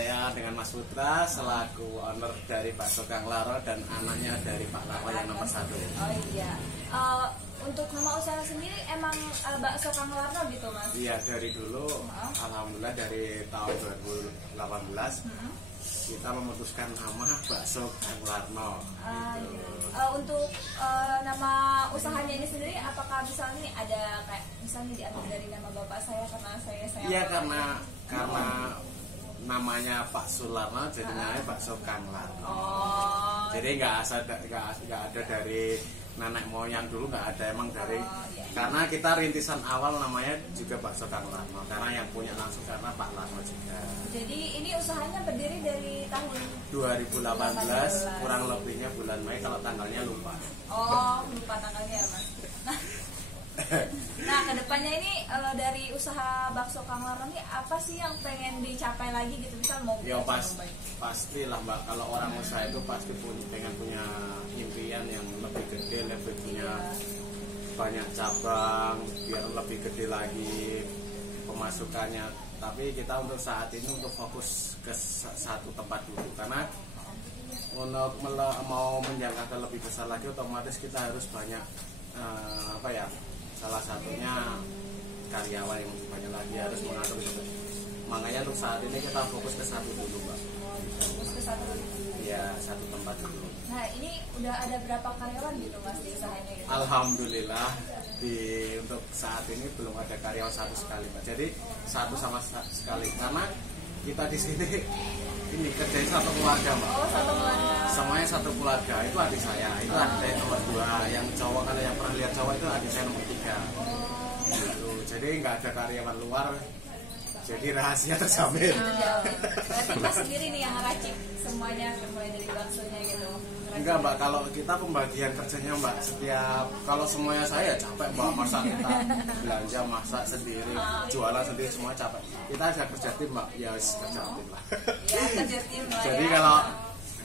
saya dengan Mas Putra selaku owner dari Bakso Kang Laro dan anaknya dari Pak Laro yang nomor 1. Oh iya. Untuk nama usaha sendiri emang Bakso Kang Laro gitu Mas? Iya, dari dulu alhamdulillah dari tahun 2018 kita memutuskan nama Bakso Kang Laro. Untuk nama usahanya ini sendiri apakah misalnya ada kayak misalnya diambil dari nama bapak saya karena saya Iya, karena namanya Pak Sularno jadi namanya Bakso Kang Laro. Jadi nggak ada dari nenek moyang dulu, nggak ada, emang dari karena kita rintisan awal namanya juga Bakso Kang Laro karena yang punya langsung karena Pak Larno juga. Jadi ini usahanya berdiri dari tahun 2018 kurang lebihnya bulan Mei, kalau tanggalnya lupa. Lupa tanggalnya ya Mas. Nah kedepannya ini dari usaha Bakso Kang Laro ini apa sih yang pengen dicapai lagi gitu, misal mau pastilah Mbak, kalau orang usaha itu pasti pengen punya impian yang lebih gede, lebih punya banyak cabang biar lebih gede lagi pemasukannya. Tapi kita untuk saat ini untuk fokus ke satu tempat dulu, karena untuk mau menjangkau ke lebih besar lagi otomatis kita harus banyak salah satunya karyawan yang banyak lagi, harus mengatur itu. Makanya untuk saat ini kita fokus ke satu dulu Mbak. Fokus ke satu dulu? Iya, satu tempat dulu. Nah ini udah ada berapa karyawan gitu Mas di usahanya gitu? Alhamdulillah untuk saat ini belum ada karyawan sama sekali Pak. Jadi satu sama sekali, karena kita di sini ini kerjain satu keluarga Mbak. Satu keluarga. Semuanya satu keluarga. Itu adik saya, itu adik saya nomor 2. Yang cowok, kalau yang pernah lihat cowok itu adik saya nomor 3. Gitu. Jadi nggak ada karyawan luar. Jadi rahasia terjamin. Berarti Mas sendiri nih yang ngeracik semuanya, mulai dari baksonya gitu? Enggak Mbak, kalau kita pembagian kerjanya Mbak, setiap kalau semuanya saya capek Mbak, masak kita belanja, masak sendiri, jualan sendiri, semua capek. Kita ada kerja tim Mbak, ya kerja tim lah. Ya kerja tim lah. Jadi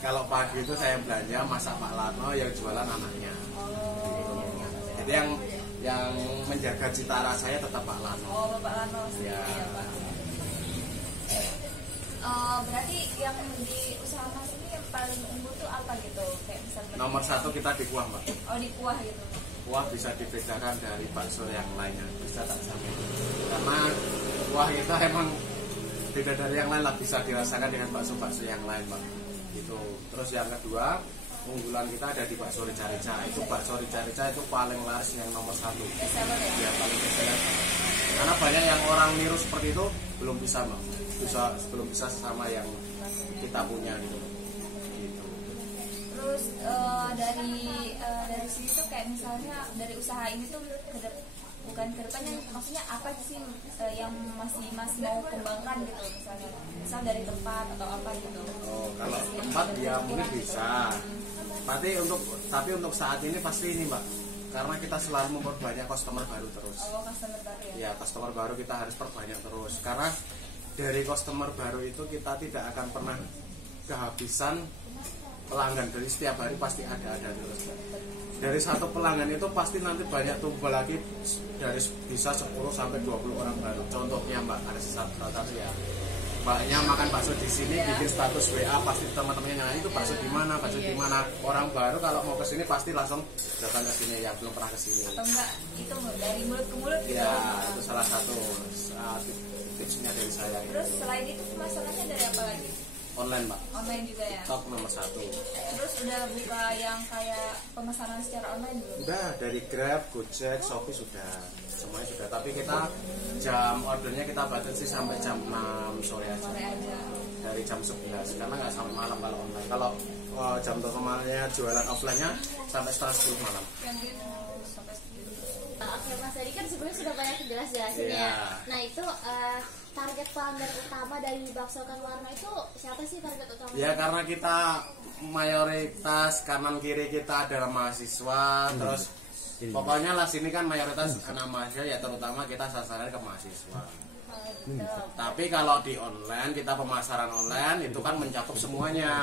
kalau pagi itu saya belanja, masak Pak Larno, yang jualan anaknya. Jadi yang menjaga cita rasanya tetap Pak Larno. Pak Larno sendiri ya Pak. Berarti yang di usaha Mas ini yang paling unggul tuh apa gitu? Kayak misalnya nomor 1 kita di kuah Mbak. Di kuah gitu. Kuah bisa dibedakan dari bakso yang lainnya, bisa tak jamin. Karena kuah kita emang beda dari yang lain lah, bisa dirasakan dengan bakso-bakso yang lain Mbak. Gitu. Terus yang kedua, unggulan kita ada di bakso rica-rica. Itu bakso rica-rica itu paling laris, yang nomor 1. Ya, paling bestseller. Karena banyak yang orang niru seperti itu belum bisa Mbak. Belum bisa sama yang kita punya gitu. Terus dari sini tuh kayak misalnya dari usaha ini tuh bukan ke depannya, maksudnya apa sih yang masih mau kembangkan gitu, misal dari tempat atau apa gitu? Kalau tempat ya mungkin bisa. Tapi untuk saat ini pasti ini Mbak, karena kita selalu memperbanyak customer baru terus. Customer baru ya? Ya, customer baru kita harus perbanyak terus, karena dari customer baru itu kita tidak akan pernah kehabisan pelanggan. Dari setiap hari pasti ada terus. Dari satu pelanggan itu pasti nanti banyak tumbuh lagi, dari bisa 10 sampai 20 orang baru. Contohnya Mbak, ada satu ya, Mbaknya makan bakso di sini, bikin status WA, pasti teman-temannya nanya itu bakso di mana, bakso di mana. Orang baru kalau mau ke sini pasti langsung datang ke sini yang belum pernah ke sini. Atau enggak itu dari mulut ke mulut gitu. Ya, itu salah satu tipsnya dari saya. Terus selain itu pemasarannya dari apa lagi? Online Mbak. Online juga ya? TikTok nomor 1. Terus udah buka yang kayak pemesanan secara online belum? Udah, dari Grab, Gojek, Shopee sudah. Semuanya sudah. Tapi kita jam ordernya kita batasi sampai jam 6 sore aja. Dari jam 11. Karena nggak sampai malam kalau online. Kalau jam normalnya jualan offline-nya sampai setengah 10 malam. Sampai 10. Oke Mas, tadi kan sebenarnya sudah banyak dijelasin ya. Nah itu target pelanggan utama dari Bakso Kang Laro itu siapa sih target utama? Ya karena kita mayoritas kanan kiri kita adalah mahasiswa, terus pokoknya lah sini kan mayoritas anak mahasiswa, ya terutama kita sasaran ke mahasiswa. Tapi kalau di online, kita pemasaran online itu kan mencakup semuanya.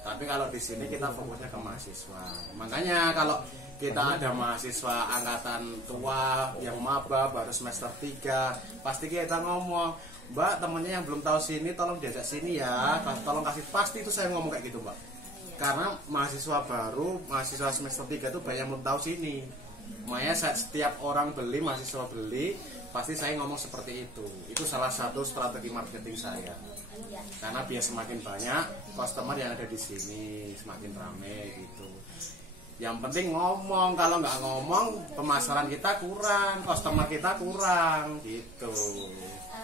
Tapi kalau di sini kita fokusnya ke mahasiswa. Makanya kalau kita ada mahasiswa angkatan tua yang maba baru semester 3, pasti kita ngomong, Mbak, temennya yang belum tahu sini tolong diajak sini ya, tolong kasih, pasti itu saya ngomong kayak gitu Mbak. Karena mahasiswa baru, mahasiswa semester 3 itu banyak yang belum tahu sini. Makanya setiap orang beli, mahasiswa beli, pasti saya ngomong seperti itu. Itu salah satu strategi marketing saya. Karena biar semakin banyak customer yang ada di sini, semakin rame gitu. Yang penting ngomong, kalau nggak ngomong pemasaran kita kurang, customer kita kurang gitu.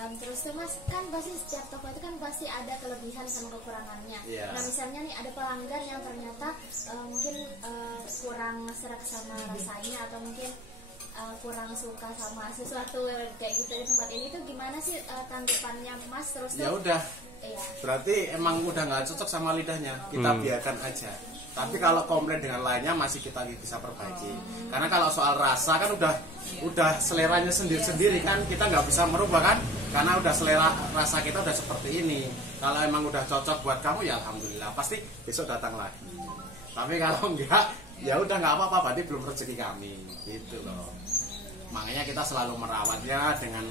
Terus tuh Mas, kan pasti setiap toko itu kan pasti ada kelebihan sama kekurangannya. Nah misalnya nih ada pelanggan yang ternyata mungkin kurang serak sama rasanya, atau mungkin kurang suka sama sesuatu kayak gitu di tempat ini, tuh gimana sih tanggapannya Mas? Terus ya udah, berarti emang udah nggak cocok sama lidahnya, kita biarkan aja. Tapi kalau komplain dengan lainnya masih kita bisa perbaiki. Karena kalau soal rasa kan udah seleranya sendiri-sendiri kan, kita nggak bisa merubah kan, karena udah selera rasa kita udah seperti ini. Kalau emang udah cocok buat kamu ya alhamdulillah, pasti besok datang lagi. Tapi kalau enggak, ya udah nggak apa-apa, berarti belum rezeki kami gitu loh. Makanya kita selalu merawatnya dengan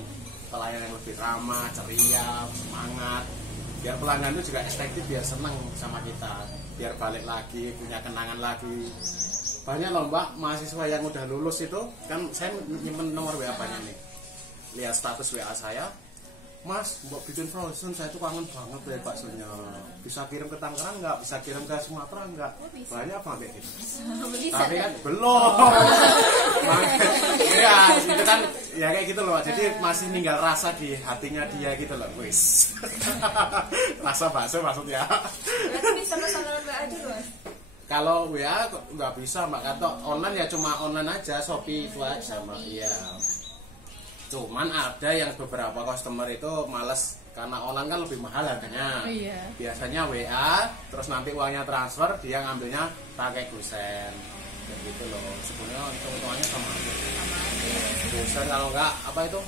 pelayanan yang lebih ramah, ceria, semangat, biar pelanggan itu juga efektif, biar senang sama kita, biar balik lagi, punya kenangan lagi. Banyak loh Mbak, mahasiswa yang udah lulus itu kan, saya nyimpen nomor WA banyak nih, lihat status WA saya, Mas, Mbak bikin frozen, saya tuh kangen banget ya baksonya. Bisa kirim ke Tangerang nggak? Bisa kirim ke Sumatera nggak? Banyak banget gitu. Tapi kan belum. Ya, itu kan ya kayak gitu loh. Jadi masih ninggal rasa di hatinya dia gitu loh, wis. Rasa bakso maksudnya. Berarti bisa pesan lewat WA aja Mas? Kalau WA nggak bisa Mbak, kata online ya cuma online aja, Shopee itu aja Mbak. Iya. Cuman ada yang beberapa customer itu males, karena online kan lebih mahal harganya. Biasanya WA, terus nanti uangnya transfer, dia ngambilnya pakai GoSend. Kayak gitu loh. Sebenarnya hitung-hitungannya sama aja. GoSend kalau enggak apa itu?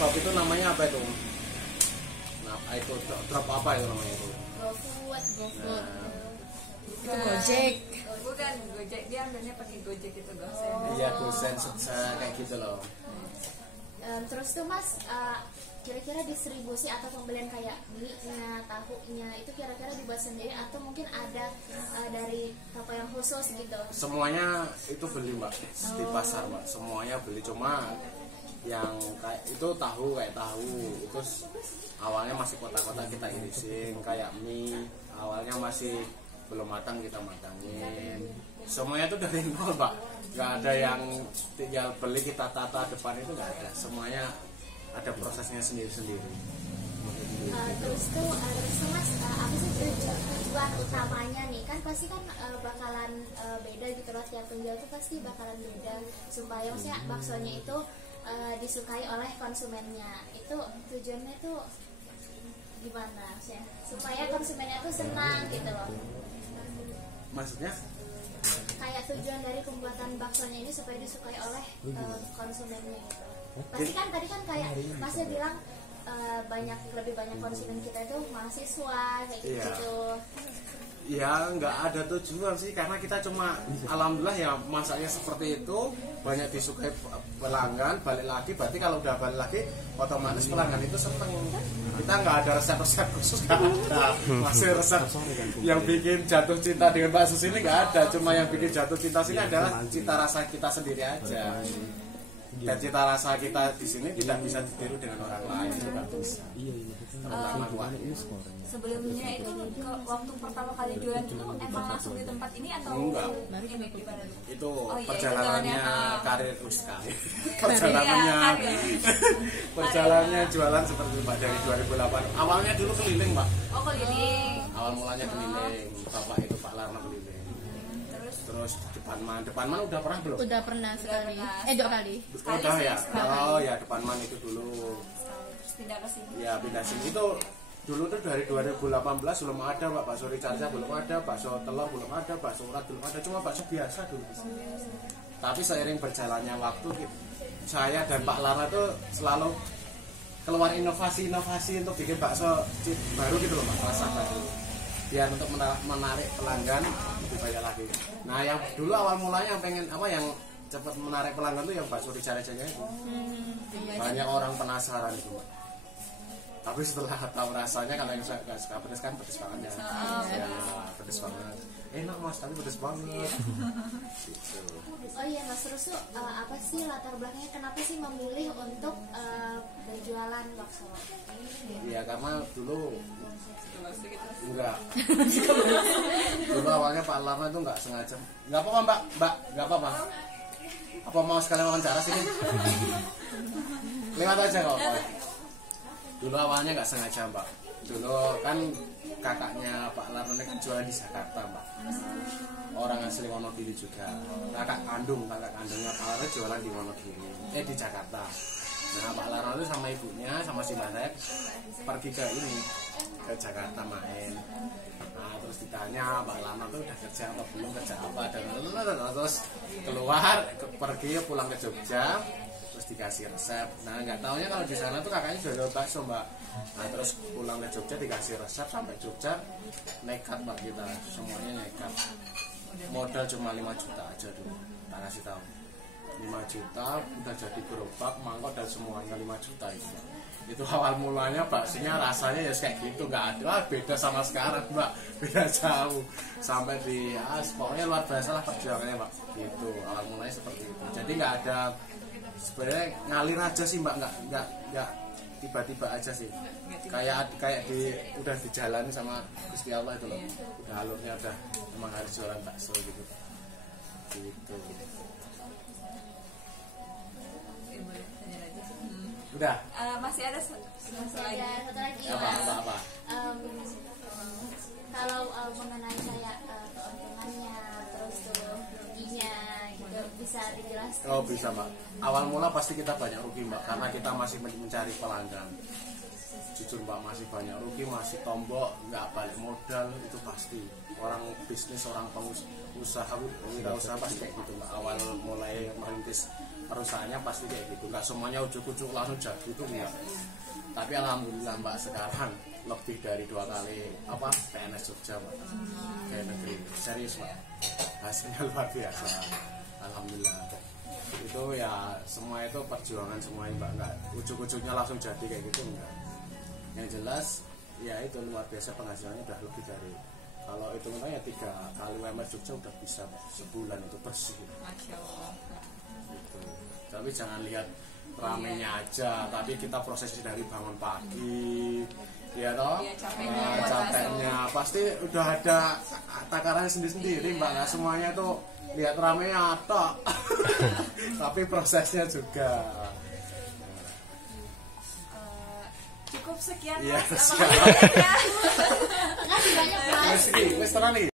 Shop itu namanya apa itu? Nah, itu drop apa itu namanya itu? GoFood. Itu Gojek. Bukan Gojek, dia ambilnya pakai Gojek itu GoSend. Iya, GoSend kayak gitu loh. Terus tuh Mas, kira-kira distribusi atau pembelian kayak mie-nya, tahunya itu kira-kira dibuat sendiri atau mungkin ada dari toko yang khusus gitu? Semuanya itu beli Mbak, di pasar Mbak, semuanya beli. Cuma yang kayak itu tahu, kayak tahu itu awalnya masih kotak-kotak kita irisin, kayak mie awalnya masih belum matang kita matangin. Semuanya itu dari nol Mbak, nggak ada yang tinggal beli kita tata depan, itu nggak ada. Semuanya ada prosesnya sendiri-sendiri. Terus Mas, apa sih tujuan utamanya nih? Kan pasti kan bakalan beda gitu loh, tiap penjual tuh pasti bakalan beda supaya maksudnya baksonya itu disukai oleh konsumennya. Itu tujuannya tuh gimana sih? Supaya konsumennya tuh senang gitu loh. Maksudnya? Kayak tujuan dari pembuatan baksonya ini supaya disukai oleh konsumennya gitu. Pasti kan tadi kan kayak Masnya bilang lebih banyak konsumen kita itu mahasiswa kayak gitu. Ya nggak ada tujuan sih, karena kita cuma alhamdulillah ya masaknya seperti itu, banyak disukai pelanggan, balik lagi. Berarti kalau udah balik lagi otomatis pelanggan itu seneng. Kita nggak ada resep-resep khusus, nggak ada. Masih resep yang bikin jatuh cinta dengan bakso ini nggak ada. Cuma yang bikin jatuh cinta sini adalah cita rasa kita sendiri aja. Dan cita rasa kita di sini tidak bisa ditiru dengan orang lain, tidak bisa. Sebelumnya itu waktu pertama kali jualan itu emang langsung di tempat ini atau enggak? Gimana? Itu iya, perjalanannya itu karir sekali. Perjalanannya jualan seperti Mbak dari 2008. Awalnya dulu keliling Mbak. Oh keliling. Awal mulanya keliling. Bapak itu Pak Larno keliling. Terus Depanman udah pernah belum? Udah pernah sekali. 2 kali. Udah ya. Oh ya, Depanman itu dulu. Terus pindah ke sini. Ya pindah sini itu dulu tuh dari 2018 belum ada Mbak, bakso ricarsa belum ada, bakso telur belum ada, bakso urat belum ada, cuma bakso biasa dulu. Tapi seiring berjalannya waktu, saya dan Pak Lara tuh selalu keluar inovasi-inovasi untuk bikin bakso baru gitu loh Mbak, rasa baru, biar untuk menarik pelanggan lebih banyak lagi. Nah yang dulu awal mulanya yang pengen yang cepat menarik pelanggan tuh yang bakso ricarsa itu. Banyak orang penasaran itu Mbak. Tapi setelah tahu rasanya, kalau yang nggak suka pedes kan pedes banget ya. Ya pedes banget. Enak mas, tapi pedes banget. Gitu. Oh iya mas, terus tuh apa sih latar belakangnya, kenapa sih memilih untuk berjualan bakso? Iya karena dulu enggak. Dulu awalnya Pak Lama itu nggak sengaja. Nggak apa-apa mbak, nggak apa-apa. Apa mau sekalian wawancara sini? Lewat aja kok. Dulu awalnya nggak sengaja mbak. Dulu kan kakaknya Pak Larno kan jualan di Jakarta mbak. Orang asli Wonogiri juga. Kakak kandungnya Pak Larno jualan di Wonogiri. Di Jakarta. Nah Pak Larno itu sama ibunya sama si Mbak saya pergi ke Jakarta main. Nah terus ditanya Pak Larno tuh udah kerja apa belum, kerja apa, dan terus keluar pergi pulang ke Jogja. Terus dikasih resep. Nah nggak taunya kalau di sana tuh kakaknya jual bakso mbak. Nah terus pulang ke Jogja dikasih resep, sampai Jogja nekat mbak, kita semuanya nekat. Modal cuma 5 juta aja dulu, tak kasih tahu. 5 juta udah jadi gerobak, mangkok dan semuanya 5 juta itu. Itu awal mulanya baksonya rasanya ya kayak gitu, nggak ada beda sama sekarang mbak, beda jauh. Sampai di pokoknya luar biasa lah perjuangannya mbak. Gitu awal mulanya seperti itu. Jadi nggak ada, sebenarnya ngalir aja sih mbak, nggak tiba-tiba aja sih, kayak udah dijalani sama Gusti Allah itu loh, udah alurnya udah emang harus jualan bakso gitu. Udah. Masih ada satu lagi. Satu lagi Apa? Kalau mengenai kayak keuntungannya, terus tuh ruginya gitu, bisa dijelaskan? Oh bisa mbak. Awal mula pasti kita banyak rugi mbak, karena kita masih mencari pelanggan. Jujur mbak, masih banyak rugi, masih tombok, nggak balik modal, itu pasti. Orang bisnis, orang pengusaha, wirausaha pasti kayak gitu mbak. Awal mulai merintis perusahaannya pasti kayak gitu. Nggak semuanya ujuk-ujuk langsung jadi itu enggak. Tapi alhamdulillah mbak, sekarang lebih dari 2 kali PNS Jogja mbak, kayak negeri, serius mbak, hasilnya luar biasa. Alhamdulillah. Itu ya semua itu perjuangan semuanya mbak, nggak ujuk-ujuknya langsung jadi kayak gitu enggak. Yang jelas ya itu luar biasa, penghasilannya udah lebih dari, kalau itu ya 3 kali UMR Jogja udah bisa sebulan itu bersih. Masya Allah. Gitu. Tapi jangan lihat ramenya aja, tapi kita prosesnya dari bangun pagi, ya toh, capeknya pasti udah ada takarannya sendiri-sendiri mbak. Nggak semuanya tuh lihat ramenya atau tapi prosesnya juga. Cukup sekian Iya, mas. Makasih banyak mas. Wes terang nih.